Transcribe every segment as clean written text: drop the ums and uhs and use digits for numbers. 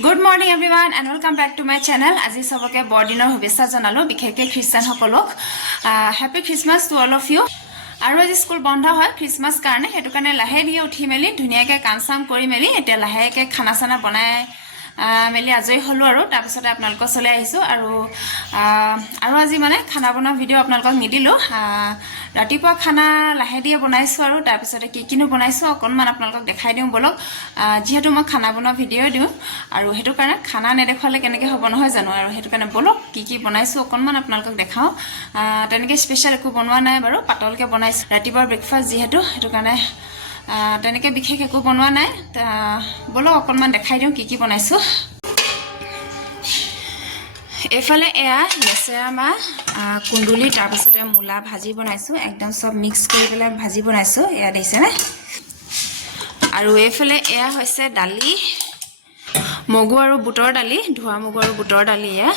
Good morning everyone and welcome back to my channel. আজি সবকে বৰদিনৰ শুভেচ্ছা জনালো বিশেষকৈ খ্ৰীষ্টান সকলক happy Christmas to all of you আৰু আজি স্কুল বন্ধ হয় ক্ৰিসমাস কাৰণে হেতু কাৰণে লাহে দিয়ে উঠি মেলি ধুনিয়াকে কামসাম কৰি মেলি এতিয়া লাহেকে খানা চানা বনাই মেলি আজৰি হলো আৰু তাৰ পিছত আপোনালোক চলে আহিছো আৰু আজি মানে খানা বনোৱা ভিডিও আপোনালোক নিদিলো ৰাতিপুৱা খানা লাহে দিয়ে বনাইছো আৰু তাৰ পিছত কিনো বনাইছো অকনমান আপোনালোকক দেখাই দিও বলক যেহেতু মই খানা বনোৱা ভিডিও দিও আৰু হেতু কাৰণে খানা নেদেখালে কেনেকে হ'ব নহয় জানো আৰু হেতু কাৰণে বলক কি বনাইছো অকনমান আপোনালোকক দেখাও তেনেকে স্পেশাল একো বনোৱা নাই বাৰু পাতলকে বনাইছো ৰাতিপুৱাৰ ব্ৰেকফাষ্ট যেহেতু হেতু কাৰণে তেনেকে বিশেষ একো বনোৱা নাই বলক অকনমান দেখাই দিও কি বনাইছো এফালে এয়া লেচেৰা মা কুন্দুলি তাৰ পিছতে মূলা ভাজি বনাইছো একদম সব মিক্স কৰি পেলাই ভাজি বনাইছো এয়া দেইছে না আৰু এফালে এয়া হৈছে দালি মগু আৰু বুটৰ দালি ধোৱা মগু আৰু বুটৰ দালি এয়া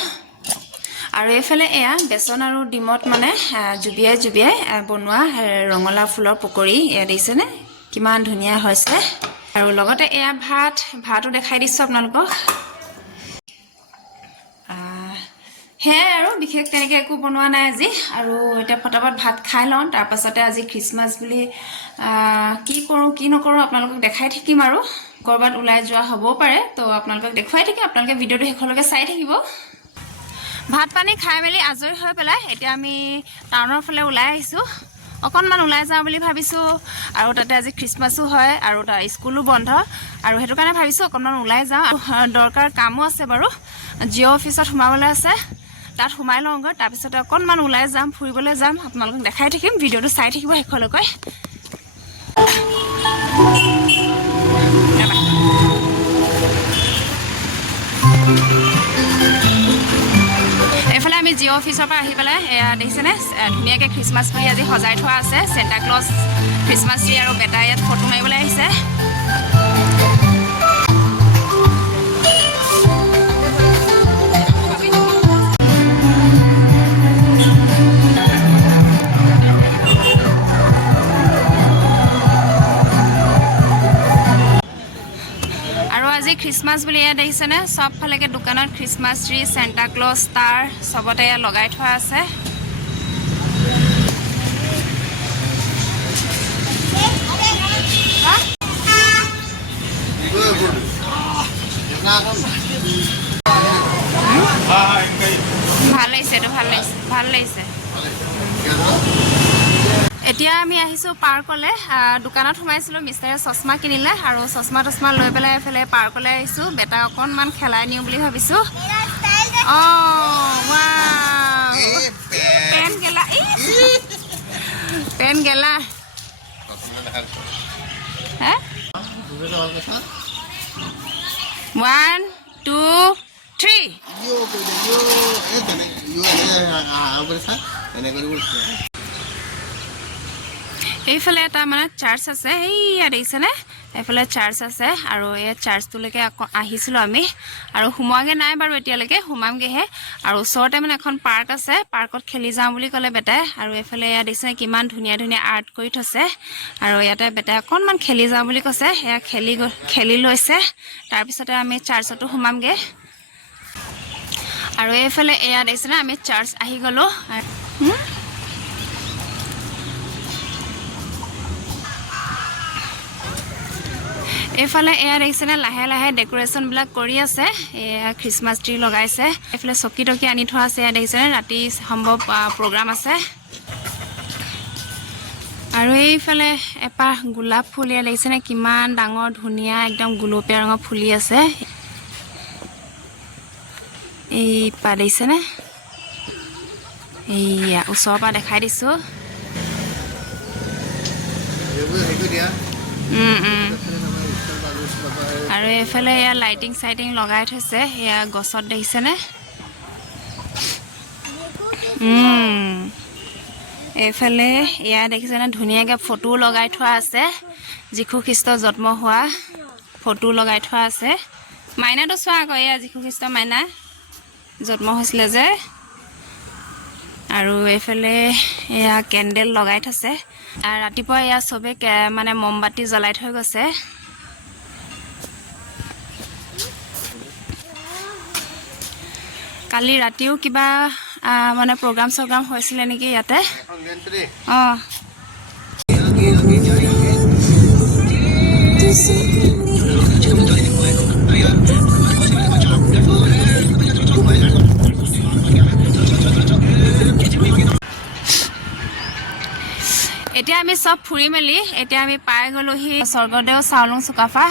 আৰু এফালে এয়া বেসন আৰু ডিমত মানে জুবিয়াই বনোৱা ৰঙলা ফুলৰ পকৰি এয়া দেইছে না কিমান ধুনিয়া হৈছে আৰু লগতে এয়া ভাতও দেখাই দিছো আপোনালোকক হে আৰু বিশেষ তেনেকে একো বনোৱা নাই আজি আৰু এটা ফটাফট ভাত খাই লওঁ তাৰ পাছতে আজি ক্ৰিসমাস বুলি কি কৰো কি নকৰো আপোনালোকক দেখাই থাকিম আৰু কৰবাত ওলাই যোৱা হ'ব পাৰে তো আপোনালোকক দেখাই থাকিম আপোনালোকে ভিডিওটো হেখলৈকে চাই থাকিব ভাত পানী খাই মেলি আজৰি হৈ পেলাই এতিয়া আমি টাউনৰ ফালে ওলাই আহিছো অকনমান ওলাই যাওঁ বুলি ভাবিছো আৰু তাতে আজি ক্ৰিসমাসও হয় আৰু তাৰ স্কুলো বন্ধ আৰু হেতু কাৰণে ভাবিছো অকনমান ওলাই যাওঁ দৰকাৰ কামো আছে বাৰু জিও অফিসত সোমাবলৈ আছে তাত সোমাই লওঁগৈ তাৰ পিছত অকনমান ওলাই যাম ফুৰিবলৈ যাম আপোনালোকক দেখাই থাকিম ভিডিওটো চাই থাকিব হেখলৈকে এফালে আমি জিও অফিসৰ পৰা আহি পেলাই এয়া দেখিছেনে ধুনিয়াকে ক্ৰিসমাস বুলি আজি সজাই থোৱা আছে সেন্টা ক্লজ ক্ৰিসমাস ট্ৰি আৰু বেটা ইয়াত ফটো মাৰিবলৈ আহিছে ক্ৰিসমাস বুলি এয়া দেখিছেনে সব ফালেকে দোকানত ক্ৰিসমাস ট্ৰি সেন্টা ক্লজ ষ্টাৰ সবতে এয়া লগাই থোৱা আছে ভাল লাগিছে এতিয়া আমি আহিছো পাৰ্কলে দোকানত সোমাইছিলো মিষ্টাৰে চশমা কিনিলে আৰু চশমা লৈ পেলাই এফালে পাৰ্কলে আহিছো বেটা অকনমান খেলাই নিও বুলি ভাবিছো পেন গেলা হ্যাঁ 1 2 3 এইফালে এটা মানে চাৰ্চ আছে এইয়া দেখিছেনে এইফালে চাৰ্চ আছে আৰু এই চাৰ্চটোলৈকে আহিছিলো আমি আৰু সোমাগে নাই বাৰু এতিয়ালৈকে সোমামগেহে আৰু ওচৰতে মানে এখন পাৰ্ক আছে পাৰ্কত খেলি যাওঁ বুলি ক'লে বেটাই আৰু এইফালে এয়া দেখিছেনে কিমান ধুনীয়া আৰ্ট কৰি থৈছে আৰু ইয়াতে বেটাই অকনমান খেলি যাওঁ বুলি কৈছে এয়া খেলি লৈছে তাৰ পিছতে আমি চাৰ্চতো সোমামগে আৰু এইফালে এয়া দেখিছেনে আমি চাৰ্চ আহি গলো এফালে এয়া দেখিছেনে লাহে ডেকোৰেশন বিলাক কৰি আছে এয়া ক্ৰিসমাস ট্ৰি লগাইছে এফালে চকী টকি আনি থোৱা আছে এয়া দেখিছেনে ৰাতি সম্ভৱ প্ৰগ্ৰাম আছে আৰু এইফালে এপাহ গোলাপ ফুল এয়া দেখিছেনে কিমান ডাঙৰ ধুনিয়া একদম গুলপীয়া ৰঙৰ ফুলি আছে এই পা দেখিছেনে এইয়া ওচৰৰ পৰা দেখাই দিছো আৰু এফালে এয়া লাইটিং লগাই থৈছে এয়া গছত দেখিছেনে এফালে এয়া দেখিছেনে ধুনীয়াকে ফটো লগাই থোৱা আছে যীশু খ্ৰীষ্ট জন্ম হোৱা ফটো লগাই থোৱা আছে মাইনাটো চোৱা আকৌ এয়া যীশু খ্ৰীষ্ট মাইনা জন্ম হৈছিলে যে আৰু এফালে এয়া কেন্ডেল লগাই থৈছে আৰু ৰাতিপুৱা এয়া সবে মানে মমবাতি জ্বলাই থৈ গৈছে কালি ৰাতিও কিবা মানে প্ৰগ্ৰাম হৈছিলে নেকি ইয়াতে অঁ এতিয়া আমি সব ফুৰি মেলি এতিয়া আমি পাই গলোহি স্বৰ্গদেউ চাওলুং চুকাফা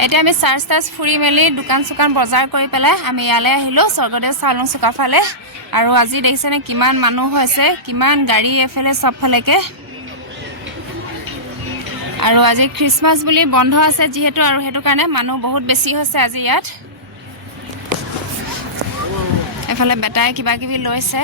এতিয়া আমি চাৰ্চ ফুৰি মেলি দোকান বজাৰ কৰি পেলাই আমি ইয়ালৈ আহিলোঁ স্বৰ্গদেউ চাওলুং চুকাফালে আৰু আজি দেখিছেনে কিমান মানুহ হৈছে কিমান গাড়ী এফালে সবফালেকে আৰু আজি খ্ৰীষ্টমাছ বুলি বন্ধ আছে যিহেতু আৰু হেতু কাৰণে মানুহ বহুত বেছি হৈছে আজি ইয়াত এফালে বেটাই কিবা কিবি লৈছে